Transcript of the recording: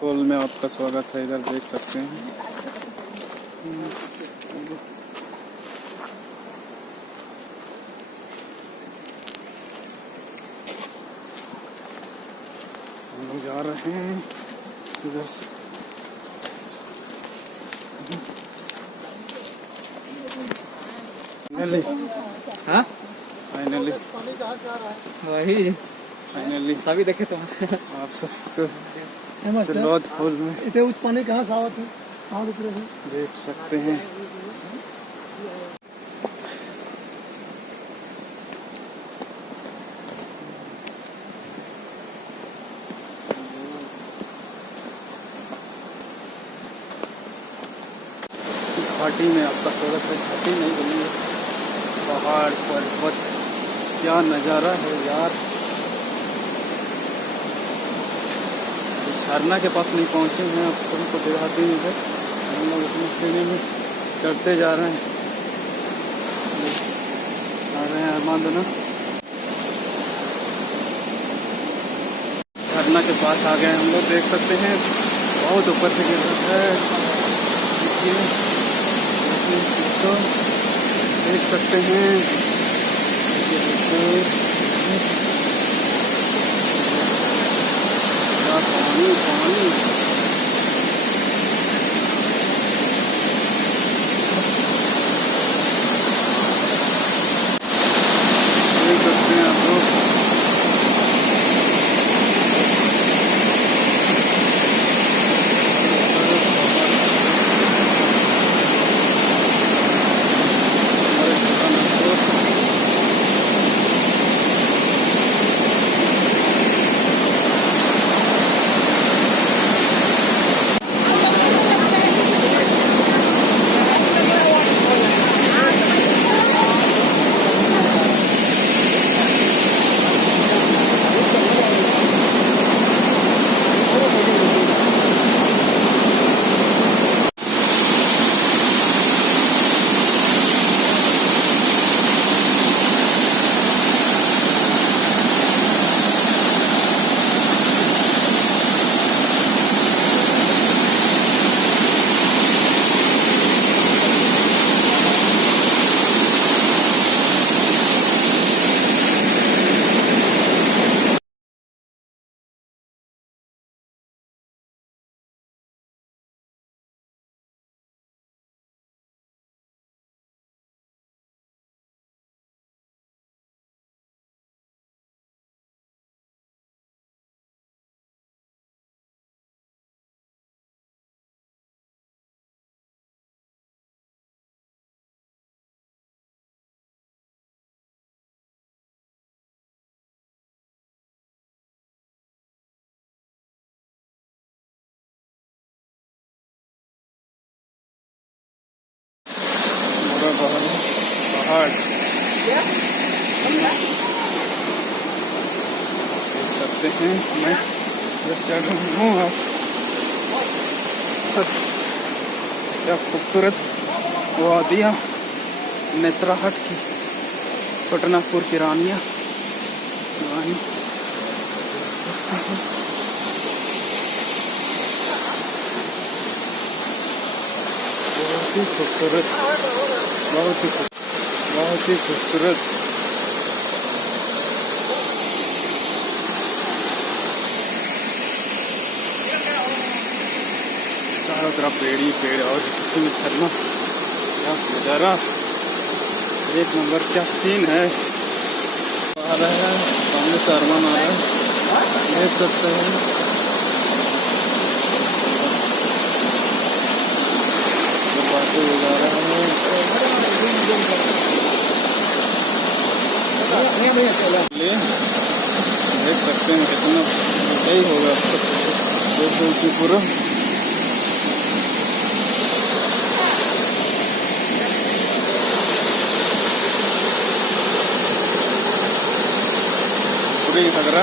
Fall में आपका स्वागत है। इधर देख सकते हैं। हम लोग जा रहे हैं इधर से। हाँ फाइनली वही फाइनली तभी देखे तुम आप सबको जलोद फॉल में इतने उच्च पानी कहाँ से आवत है? देख सकते हैं। घाटी में आपका स्वागत है। घाटी नहीं बोलेंगे, पहाड़ पर्वत, क्या नज़ारा है यार। झरना के पास नहीं पहुँचे हैं, आप सबको दिखाते हैं। इधर हम लोग अपनी सीढ़ी में चढ़ते जा रहे हैं। आ रहे हैं अरमान दोनों। झरना के पास आ गए हम लोग, देख सकते हैं। बहुत ऊपर से गिर रहा है, देखिए तो देख सकते हैं। पानी पानी देख सकते हैं आप लोग। पहाड़ देख सकते हैं। मैं जब चढ़ रहा हूँ, आप क्या खूबसूरत वादियाँ, नेत्राहट की, छोटानागपुर की रानियाँ देख सकते हैं। बहुत ही खूबसूरत, बहुत ही खूबसूरत। चारों तरफ पेड़ ही पेड़ और झरना, क्या नज़ारा, एक नंबर, क्या सीन है। आ रहा है सामने से अरमान आ रहा है, देख सकते हैं। बातें जा रहा है, देख सकते हैं कितना यही होगा। जैसे पूरा पूरे खतरा